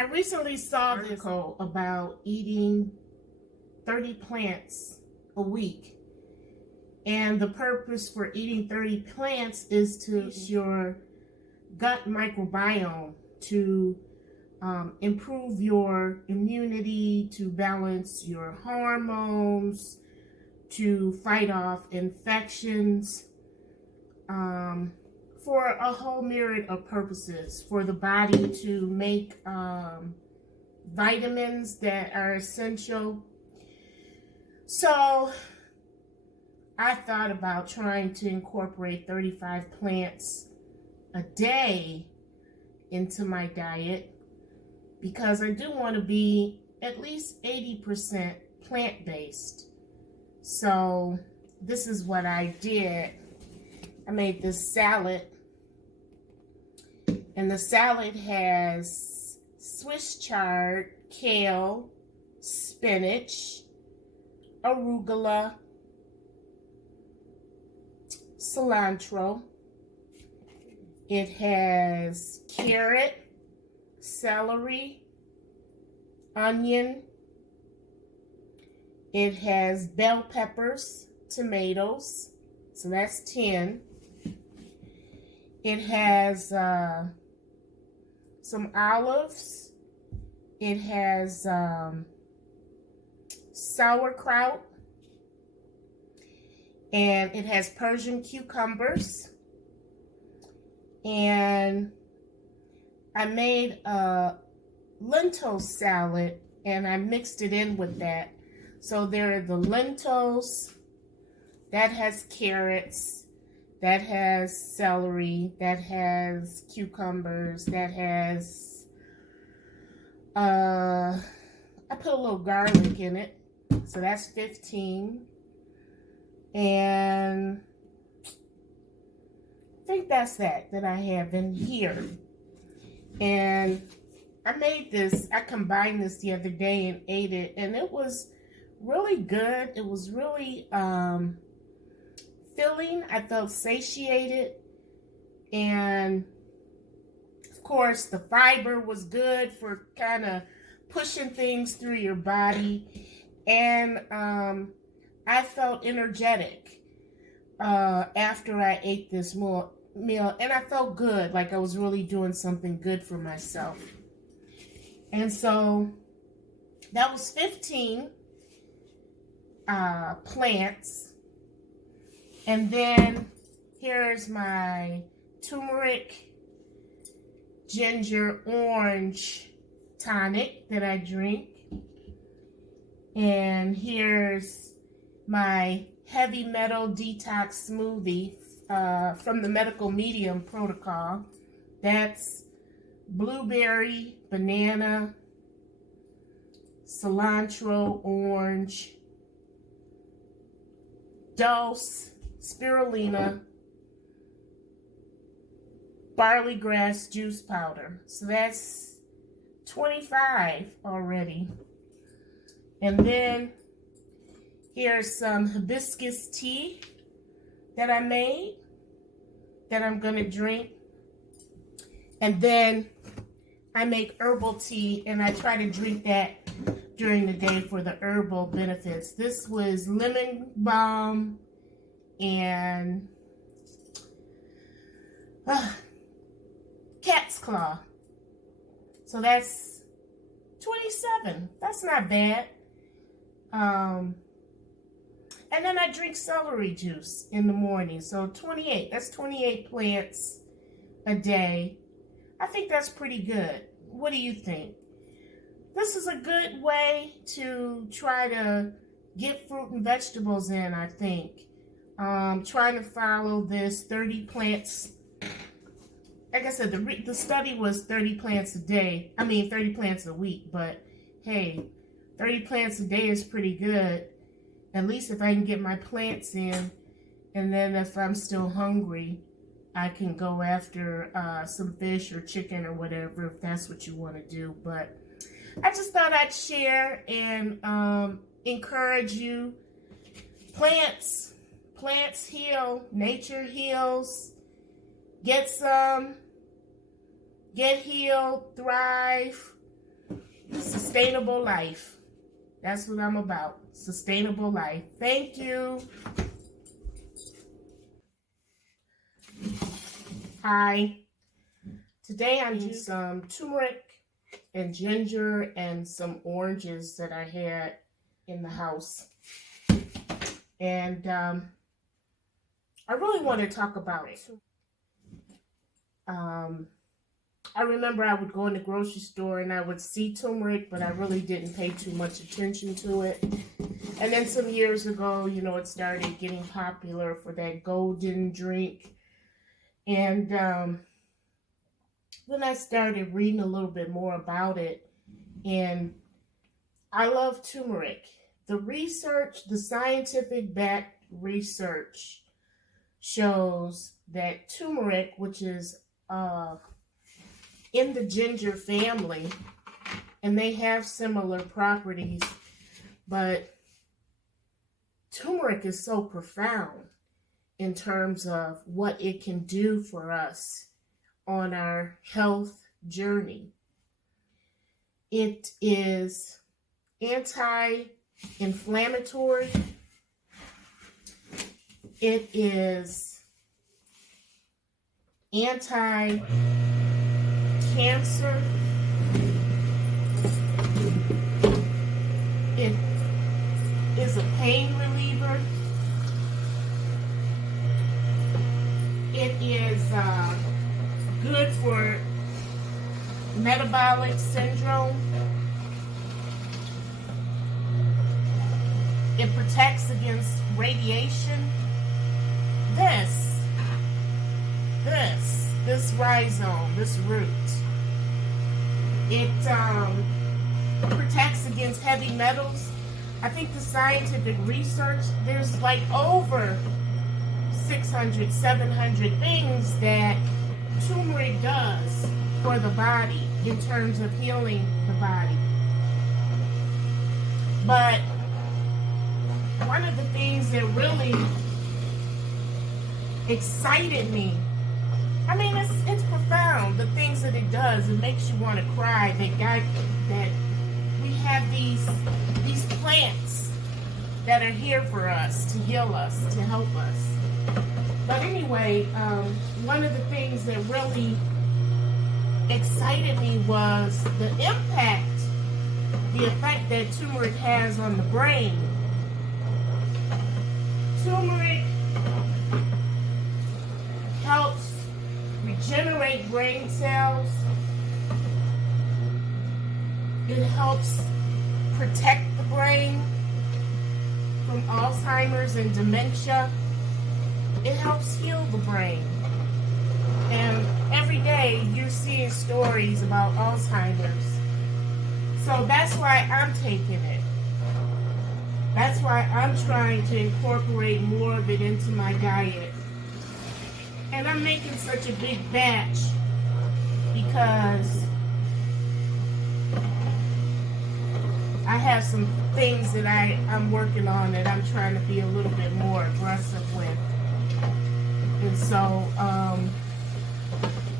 I recently saw this article about eating 30 plants a week. And the purpose for eating 30 plants is to use your gut microbiome to improve your immunity, to balance your hormones, to fight off infections, for a whole myriad of purposes, for the body to make vitamins that are essential. So I thought about trying to incorporate 35 plants a day into my diet, because I do want to be at least 80% plant-based. So this is what I did. I made this salad, and the salad has Swiss chard, kale, spinach, arugula, cilantro. It has carrot, celery, onion. It has bell peppers, tomatoes, so that's 10. It has some olives. It has sauerkraut. And it has Persian cucumbers. And I made a lentil salad, and I mixed it in with that. So there are the lentils, that has carrots, that has celery, that has cucumbers, that has, I put a little garlic in it, so that's 15. And I think that's that I have in here. And I made this, I combined this the other day and ate it, and it was really good. It was really filling. I felt satiated, and of course the fiber was good for kind of pushing things through your body. And I felt energetic after I ate this meal, and I felt good, like I was really doing something good for myself. And so that was 15 plants. And then here's my turmeric, ginger, orange tonic that I drink. And here's my heavy metal detox smoothie from the medical medium protocol. That's blueberry, banana, cilantro, orange, dulse, spirulina, barley grass juice powder. So that's 25 already. And then here's some hibiscus tea that I made that I'm going to drink. And then I make herbal tea, and I try to drink that during the day for the herbal benefits. This was lemon balm and cat's claw. So that's 27. That's not bad. And then I drink celery juice in the morning. So 28. That's 28 plants a day. I think that's pretty good. What do you think? This is a good way to try to get fruit and vegetables in, I think. Trying to follow this 30 plants. Like I said, the study was 30 plants a day. 30 plants a week. But hey, 30 plants a day is pretty good. At least if I can get my plants in. And then if I'm still hungry, I can go after some fish or chicken or whatever, if that's what you want to do. But I just thought I'd share and encourage you. Plants heal. Nature heals. Get some. Get healed. Thrive. sustainable life. That's what I'm about. Sustainable life. Thank you. Hi. Today I'm using some turmeric and ginger and some oranges that I had in the house. And I really want to talk about it. I remember I would go in the grocery store and I would see turmeric, but I really didn't pay too much attention to it. And then some years ago, you know, it started getting popular for that golden drink. And then I started reading a little bit more about it. And I love turmeric. The research, the scientific backed research shows that turmeric, which is in the ginger family, and they have similar properties, but turmeric is so profound in terms of what it can do for us on our health journey. It is anti-inflammatory. It is anti-cancer. It is a pain reliever. It is good for metabolic syndrome. It protects against radiation. This rhizome, this root, it protects against heavy metals. I think the scientific research, there's like over 600, 700 things that turmeric does for the body in terms of healing the body. But one of the things that really excited me, I mean, it's profound, the things that it does. It makes you want to cry that we have these plants that are here for us, to heal us, to help us. But anyway, one of the things that really excited me was the effect that turmeric has on the brain. Turmeric helps regenerate brain cells. It helps protect the brain from Alzheimer's and dementia. It helps heal the brain. And every day you're seeing stories about Alzheimer's. So that's why I'm taking it. That's why I'm trying to incorporate more of it into my diet. And I'm making such a big batch because I have some things that I'm working on that I'm trying to be a little bit more aggressive with. And so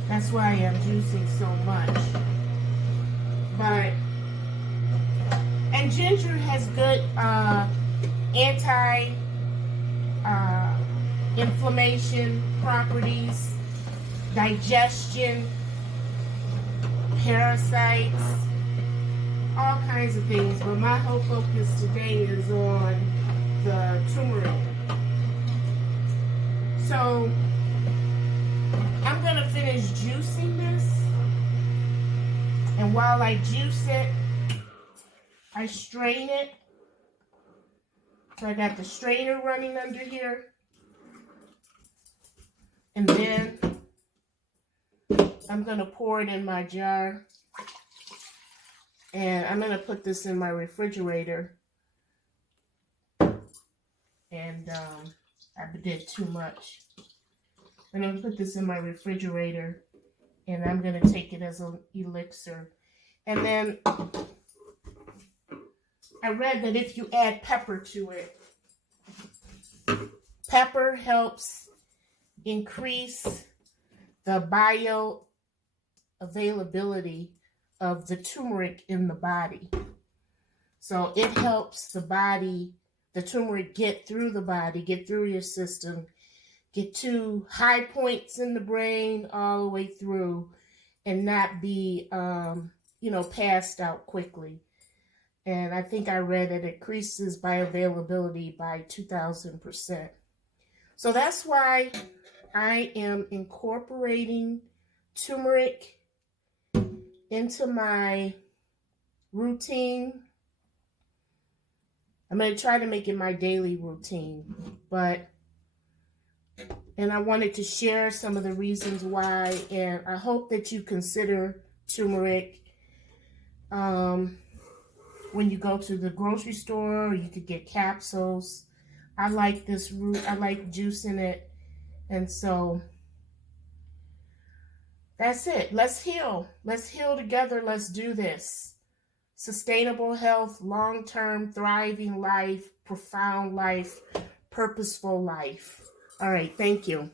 that's why I'm juicing so much. And ginger has good anti-inflammation properties, digestion, parasites, all kinds of things. But my whole focus today is on the turmeric. So I'm going to finish juicing this. And while I juice it, I strain it. So I got the strainer running under here. And then I'm going to pour it in my jar. And I'm going to put this in my refrigerator. And I did too much. I'm going to put this in my refrigerator. And I'm going to take it as an elixir. And then I read that if you add pepper to it, pepper helps increase the bioavailability of the turmeric in the body. So it helps the body, the turmeric, get through the body, get through your system, get to high points in the brain all the way through, and not be, passed out quickly. And I think I read it increases bioavailability by 2,000%. So that's why I am incorporating turmeric into my routine. I'm going to try to make it my daily routine, and I wanted to share some of the reasons why, and I hope that you consider turmeric when you go to the grocery store, or you could get capsules. I like this root. I like juicing it. And so that's it. Let's heal. Let's heal together. Let's do this. Sustainable health, long-term, thriving life, profound life, purposeful life. All right. Thank you.